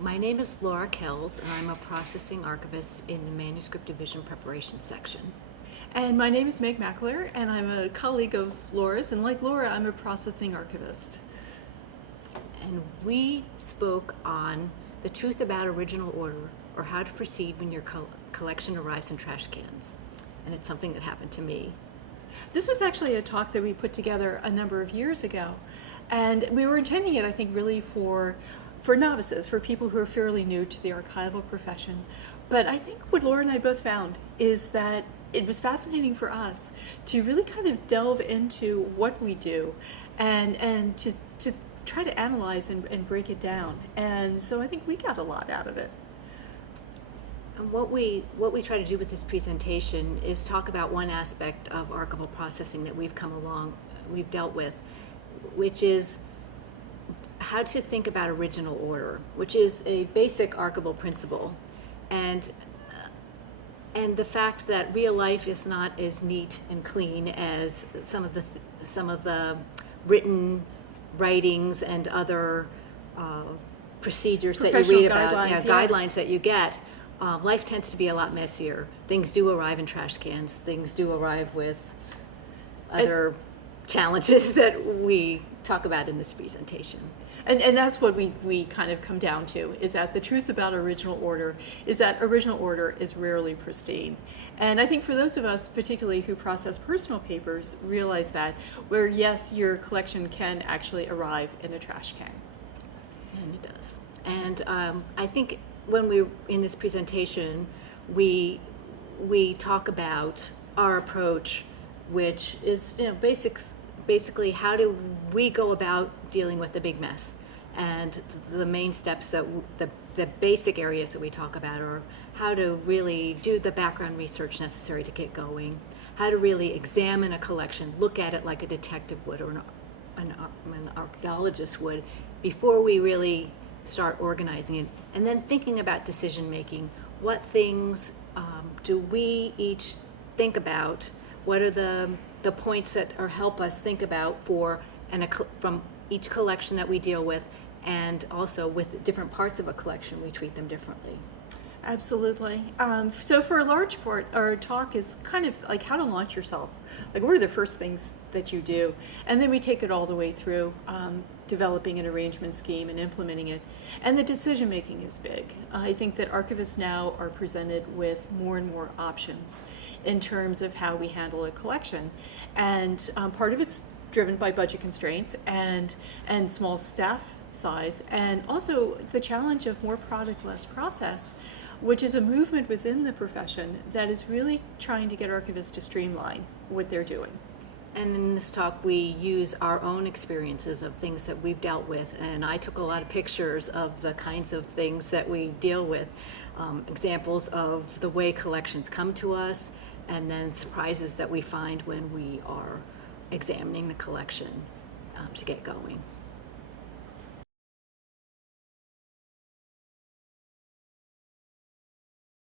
My name is Laura Kells, and I'm a processing archivist in the manuscript division preparation section. And my name is Meg McAleer, and I'm a colleague of Laura's, and like Laura, I'm a processing archivist. And we spoke on the truth about original order, or how to proceed when your collection arrives in trash cans. And it's something that happened to me. This was actually a talk that we put together a number of years ago, and we were intending it, I think, really for novices, for people who are fairly new to the archival profession. But I think what Laura and I both found is that it was fascinating for us to really kind of delve into what we do and to try to analyze and break it down. And so I think we got a lot out of it. And what we try to do with this presentation is talk about one aspect of archival processing that we've dealt with, which is how to think about original order, which is a basic archival principle, and the fact that real life is not as neat and clean as some of the written writings and other procedures that you read about, guidelines that you get. Life tends to be a lot messier. Things do arrive in trash cans. Things do arrive with other challenges that we talk about in this presentation. And that's what we kind of come down to, is that the truth about original order is that original order is rarely pristine. And I think for those of us, particularly who process personal papers, realize that, where yes, your collection can actually arrive in a trash can. And it does. And I think when we in this presentation, we talk about our approach, which is basically how do we go about dealing with the big mess. And the main steps that the basic areas that we talk about are how to really do the background research necessary to get going, how to really examine a collection, look at it like a detective would or an archaeologist would before we really start organizing it, and then thinking about decision making. What things do we each think about? What are the points that help us think about from each collection that we deal with, and also with different parts of a collection, we treat them differently. Absolutely. So for a large part, our talk is kind of like how to launch yourself. Like, what are the first things that you do? And then we take it all the way through developing an arrangement scheme and implementing it. And the decision making is big. I think that archivists now are presented with more and more options in terms of how we handle a collection. And part of it's driven by budget constraints and small staff size, and also the challenge of more product, less process, which is a movement within the profession that is really trying to get archivists to streamline what they're doing. And in this talk, we use our own experiences of things that we've dealt with, and I took a lot of pictures of the kinds of things that we deal with, examples of the way collections come to us, and then surprises that we find when we are examining the collection to get going.